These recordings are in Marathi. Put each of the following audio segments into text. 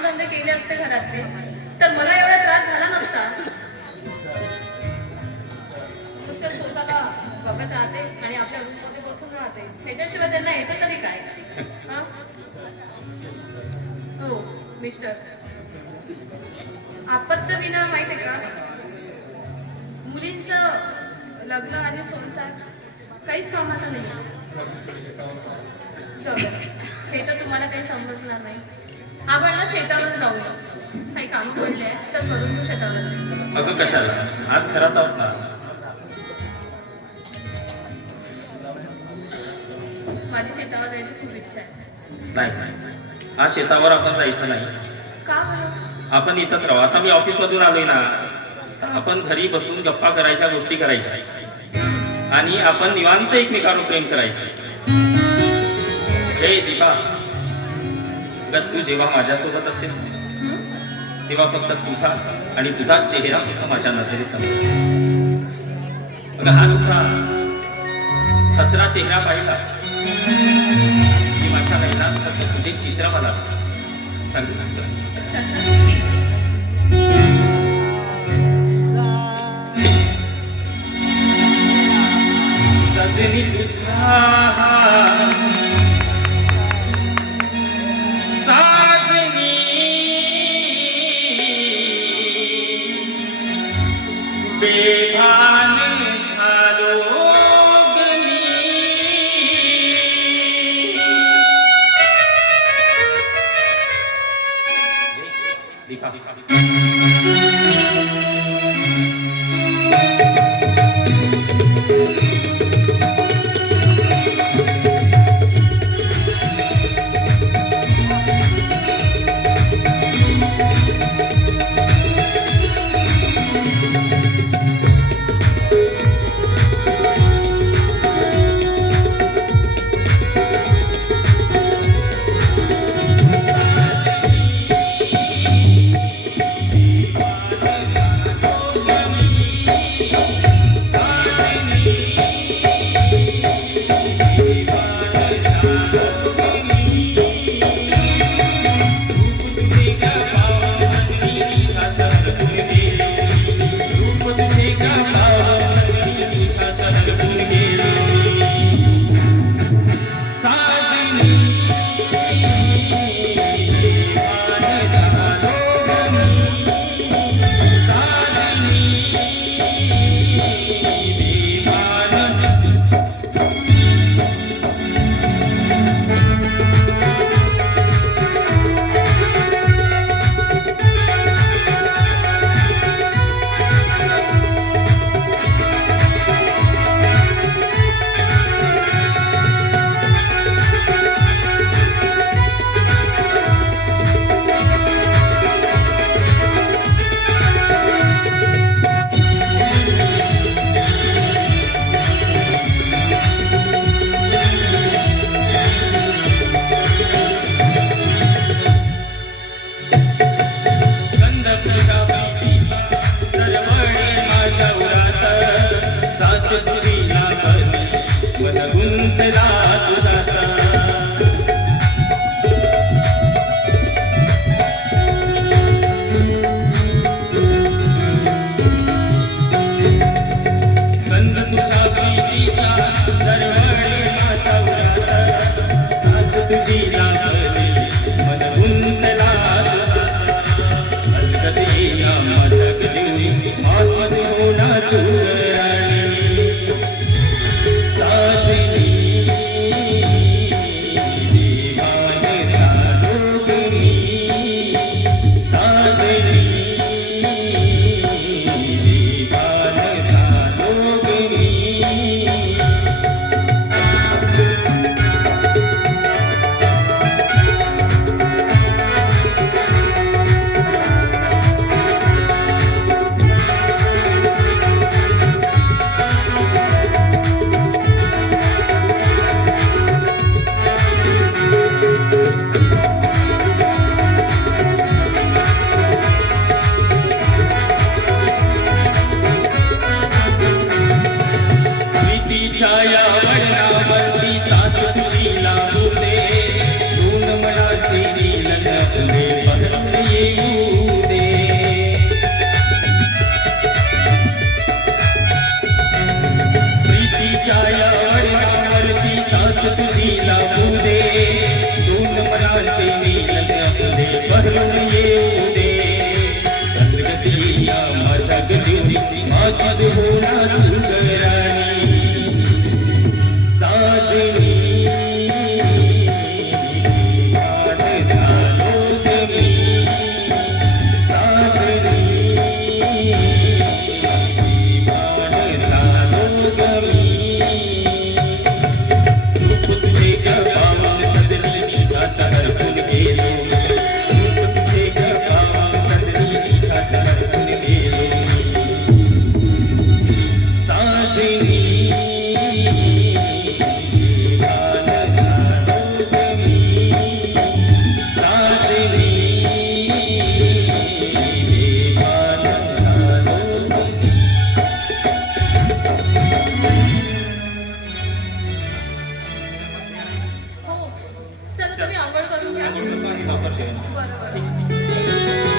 कामधंदे केले असते घरातले तर मला एवढा त्रास झाला नसता. नुसतं स्वतःला बघत राहते आणि आपल्या रूम मध्ये बसून राहते, त्याच्याशिवाय त्यांना येतं तरी काय? हा? हो मिस्टर, आपत्त विना माहिती आहे का, मुलींचं लग्न आणि संसार काहीच कामाचं नाही. चल हे तर तुम्हाला काही समजणार नाही. आपण ना शेतावर जाऊया, काही कामं पडले आहेत तर करून घेऊ शेतावरचे. अगं कशाला, आज घरात आहोत ना. माझी शेतावर जायची खूप इच्छा आहे. नाही, आज शेतावर आपण जायचं नाही. का बरं? आपण इथंच राहू. आता मी ऑफिस मधून आलोय ना, तर आपण घरी बसून गप्पा करायच्या, गोष्टी करायच्या आणि आपण निवांत एकमेकांवर प्रेम करायचं. हे दीपा, तू जेव्हा माझ्यासोबत असतेस तेव्हा फक्त तुझा आणि तुझा चेहरा फक्त माझ्या नजरेसमोर. बघा हा तुझा हसरा चेहरा पाहिला की माझ्या नयनात फक्त तुझे चित्र मला सांग सजनी तुझा साजनी बेभान झालो गमी. दीपा माझी होना सुंदराणी साजनी मान झालो गमी साजनी मान झालो गमी तुझे पावन सजनी छाता फुल गेलो तुझे पावन सजनी छाता फुल गेलो साजनी मान झालो गमी साजनी मान झालो गमी हो चला तुम्ही आंघोळ करून घ्या. बरं बरं.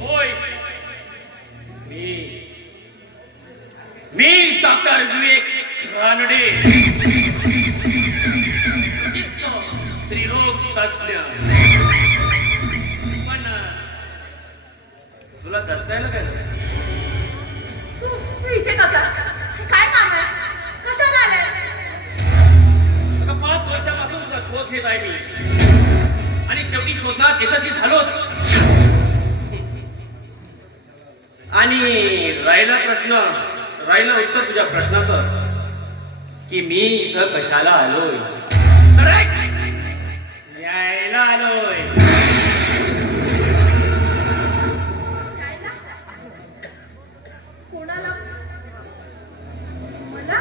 होय मी डॉक्टर विवेक रानडे स्त्रीरोग तज्ञ पण तुला दचकायला काय झालं? तू इथे कसा काय काम आहे कशाला आलाय आता 5 वर्षापासून तुझा शोध घेत आहे मी आणि शेवटी शोधनात यशस्वी झालोच आणि राहिलं उत्तर तुझ्या प्रश्नाचं की मी इथं कशाला आलोय यायला आलोय यायला? कोणाला मला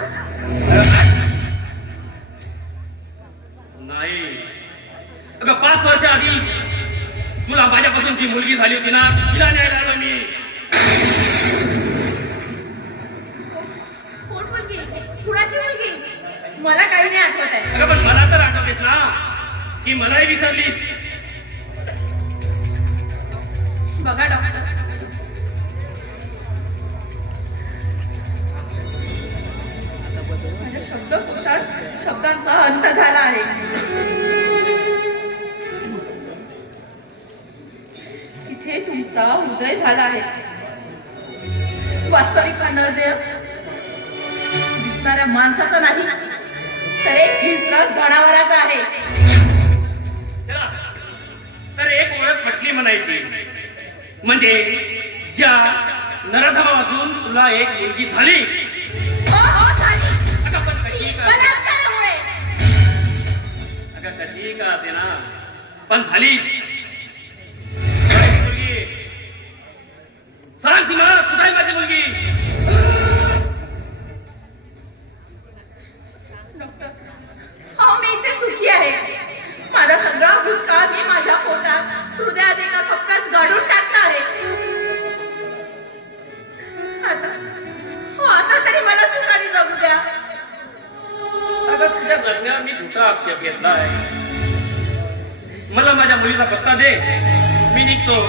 नाही अगं 5 वर्ष आधी तुला माझ्यापासून जी मुलगी झाली होती ना तिला न्यायला आलो मी कोण मुलगी कुणाची मुलगी मला काही नाही आठवत आहे अगं पण मला तर आठवतेस ना की मलाही विसरलीस बघा डॉक्टर माझ्या शब्दकोशात शब्दांचा अंत झाला आहे तिथे तुमचा उदय झाला आहे वास्तविक नरदेव दिसणाऱ्या माणसाचा नाही तर एक हिंस्र जनावराचा आहे चला तर एक ओळख पटली म्हणायची म्हणजे या नरधमापासून तुला एक मुलगी झाली हो हो झाली अगं पण कशी का बलात्कारामुळे अगं कशी का असे ना पण झाली मुलगी सांग सीमा कुठे आहे माझी मुलगी डॉक्टर हो मी इथे सुखी आहे माझा सगळा भूतकाळ मी माझ्या पोटात हृदयात एका कप्प्यात गाडून टाकला आहे आता तरी मला सुखाने जगू द्या अगं तुझ्या जगण्यावर मी खोटा आक्षेप घेतला आहे मला माझ्या मुलीचा पत्ता दे मी निघतो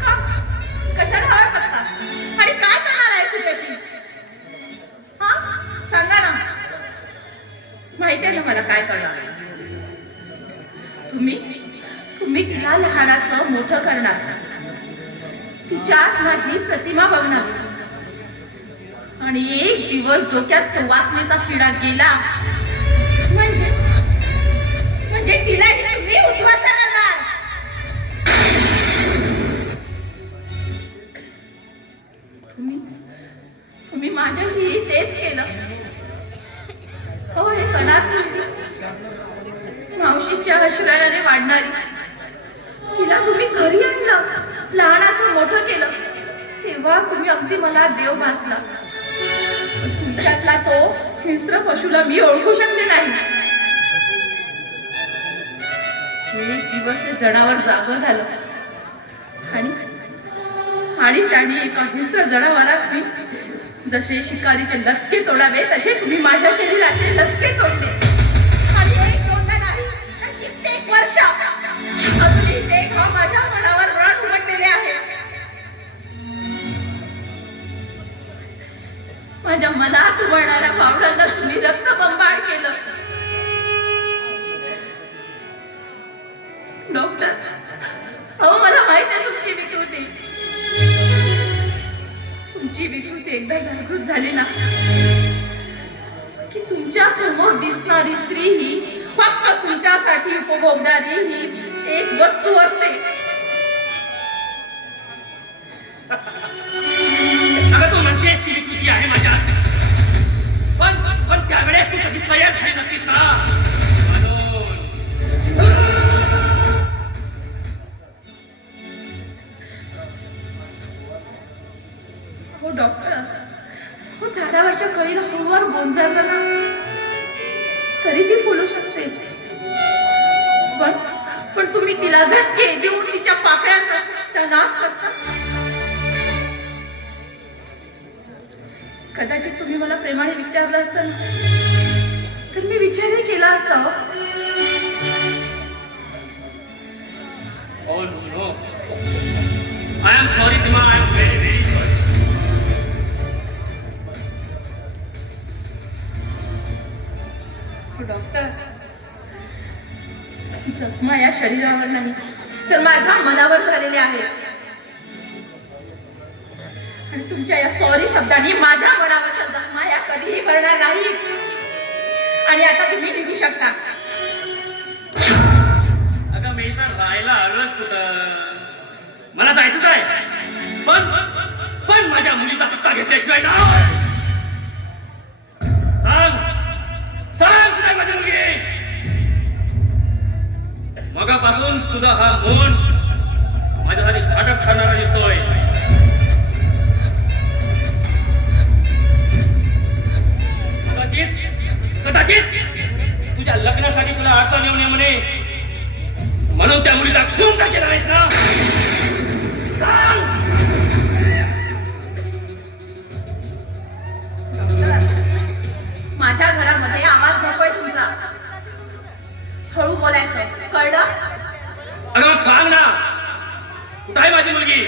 का? कशाला हवा पत्ता आणि काय करणार आहे तुझ्याशी हा सांगा ना माहिती आहे ना मला काय करणार आहे तिच्यात माझी प्रतिमा बघणार आणि एक दिवस डोक्यात तो वासनेचा किडा गेला म्हणजे म्हणजे तिला तुम्ही उद्ध्वस्त करणार. तुम्ही माझ्याशी तेच केलं. हो, हे कणात मावशीच्या आश्रयाने वाढणारी तिला तुम्ही घरी आणलं, लहानाचं मोठं केलं. तेव्हा तुम्ही अगदी मला देव भासला. तुमच्यातला तो हिंस्र पशुला मी ओळखू शकते नाही. एक दिवस ते जनावर जागं झालं आणि त्याने एका हिंस्र जनावरात जसे शिकारीचे लचके तोडावे तसे तुम्ही माझ्या शरीराचे लचके तोडले. आणि एक दोनदा नाही तर कित्येक वर्ष अजूनही ते घाव माझ्या मनावर व्रण उमटलेले आहे. माझ्या मनात उमळणाऱ्या भावनांना तुम्ही रक्तबंबाळ केलं. डॉक्टर, अहो मला माहित आहे तुमची विकृती. तुमची विकृती एकदा जागृत झाली ना की तुमच्या समोर दिसणारी स्त्री ही फक्त तुमच्यासाठी उपभोगणारी ही एक वस्तू असते. अगं तू म्हणतेस ती विकृती आहे माझ्यात, पण त्यावेळेस तू कशी तयार झाली नसतीस ना. हो डॉक्टर, हो झाडावरच्या कळीला हळूवार गोंजारलं ना तरी ती फुलू शकते. पण तुम्ही तिला झटके देऊन तिच्या पाकळ्यांचा नाश करता. कदाचित तुम्ही मला प्रेमाने विचारलं असतं तर मी विचारही केला असता. Oh no. I am sorry, Sima. I am very, very sorry. Doctor, जखमा या शरीरावर नाही तर माझ्या मनावर झालेले आहे. आणि तुमच्या या सॉरी शब्दांनी माझ्या मनावरच्या जखमा या कधीही भरणार नाही. आणि आता तुम्ही निघू शकता. अगं मी तर राहायला आलोच कुठं, मला जायचंच आहे. पण माझ्या मुलीचा पत्ता घेतल्याशिवाय ना. सांग कुठे माझी मुलगी. मगापासून तुझा हा मोन माझ्यासाठी घाटक ठरणारा दिसतोय. कदाचित तुझ्या लग्नासाठी तुला अडचण येऊ नये म्हणून त्या मुलीचा खून का केला नाहीस ना. सांग. माझ्या घरामध्ये आवाज नकोय तुमचा. हळू बोलायचं, कळलं? अगं मग सांग ना, कुठं आहे माझी मुलगी.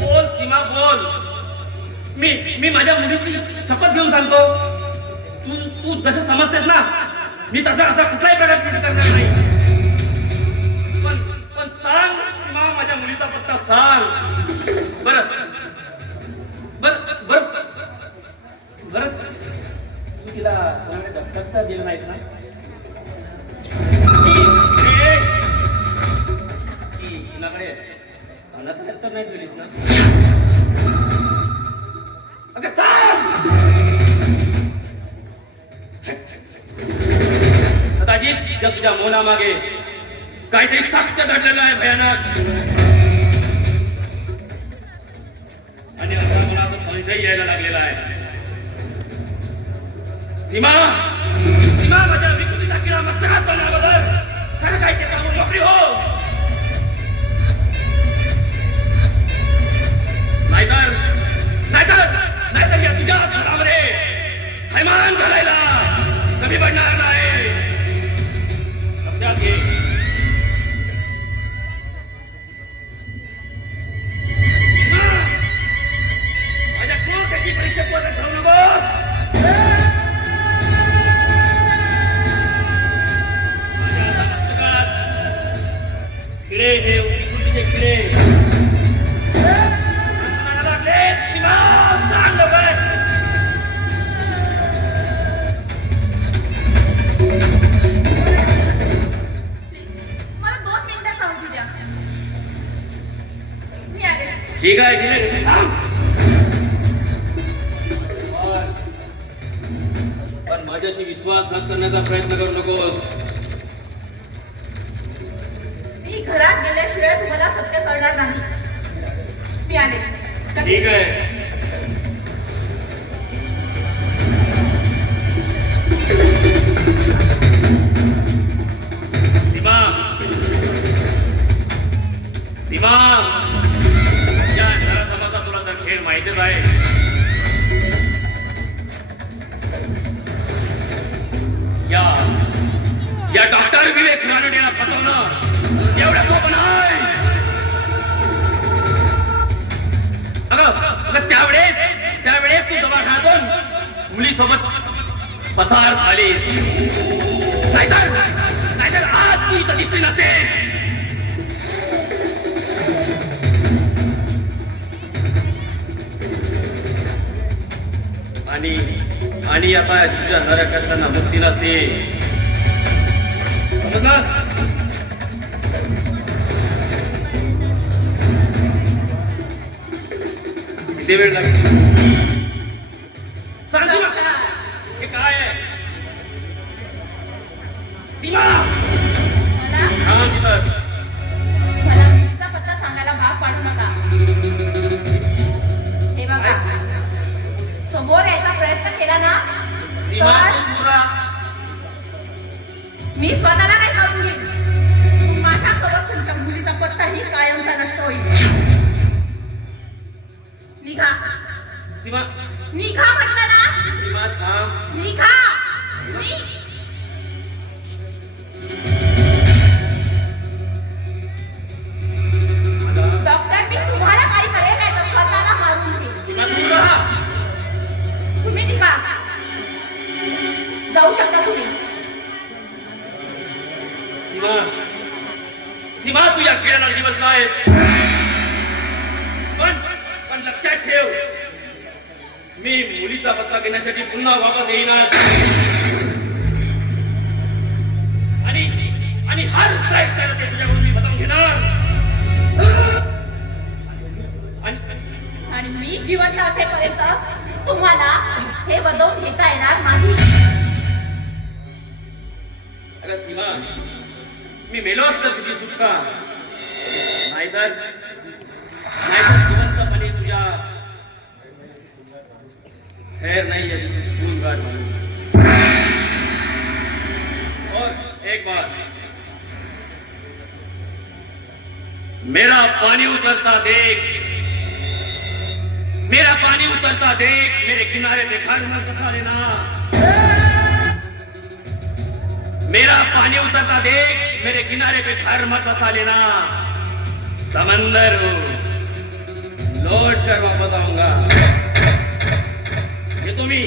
बोल सीमा बोल. मी माझ्या मुलीची शपथ घेऊन सांगतो. तू जसं समजतेस ना मी तसा असा कुठलाही प्रकार करणार नाही. पण सांग सीमा, माझ्या मुलीचा पत्ता सांग. बरं तू तिला दत्तक दिलं नाहीस ना. तुलाकडे अनाथ तर नाही ठेवलीस ना. अगं सांग. कदाचित त्या तुझ्या मौनामागे काहीतरी सत्य दडलेलं आहे भयानक. आणि आता मला तो संशय यायला लागलेला आहे. सीमा माझ्या विकृतीचा किडा मस्तकात बनल्याबद्दल खरं काय ते सांगून नोकरी हो. नाहीतर या तुझ्या घरामध्ये थैमान घालायला कमी पडणार नाही. लक्षात घे. माझ्या क्रोधाची परीक्षा पोटात ठेवू नको. माझ्या आता मस्तकात किडे हे उंचीचे किडे म्हणायला लागले, सीमा सांग लवकर. मला 2 मिनिटात सांगू द्या. मी आले. ठीक आहे ठीक आहे थांब. पण माझ्याशी विश्वासघात करण्याचा प्रयत्न करू नकोस. मी घरात गेल्याशिवाय तुम्हाला सत्य कळणार नाही. मी आले. ठीक आहे. सीमा सीमा या घरासमाचा तुला तर खेळ माहितीच आहे. या डॉक्टर विवेक रानडेला फसवणं एवढं सोपं नाही. अगं त्यावेळेस तू दवाखान्यातून मुलीसोबत पसार झालीस. नाहीतर आज तू इथं दिसली नसते. आणि आता तुझ्या नरकांना मुक्ती नसते. समजलास? किती वेळ लागेल सांग सीमा. हे काय आहे सीमा? मला हा तिथं मला मुलीचा पत्ता सांगायला भाग पाडू नका. हे बघा, समोर यायचा प्रयत्न केला ना सीमा तर तू पुरा मी स्वतःला काय करून घेईन. माझ्यासोबत तुमच्या मुलीचा पत्ताही कायमचा नष्ट होईल. निघा सीमा निघा म्हटलं ना. सीमा थांब. निघा. डॉक्टर मी तुम्हाला काही करेल नाही तर स्वतःला मारून घे. सीमा तू राहा. तुम्ही निघा. जाऊ शकता तुम्ही. सीमा सीमा तू या खेळाला बसलायस. पण लक्षात ठेव, मी मुलीचा पत्ता घेण्यासाठी पुन्हा वापस येणार आणि हर प्रयत्नाला ते तुझ्याकडून मी बदलून घेणार. आणि मी जिवंत असेपर्यंत तुम्हाला हे बदलून घेता येणार नाही. अगं सीमा, मी मेलो असतो तुझी सुटका. नाहीतर जिवंतपणे तुझ्या खैर नहीं है खून गाड़ मालूम. और एक बात, मेरा पानी उतरता देख, मेरे किनारे पे घर मत बसा लेना. मेरा पानी उतरता देख, मेरे किनारे पे घर मत बसा लेना. समंदर हूं, लौट कर वापस आऊंगा. ये तुम्ही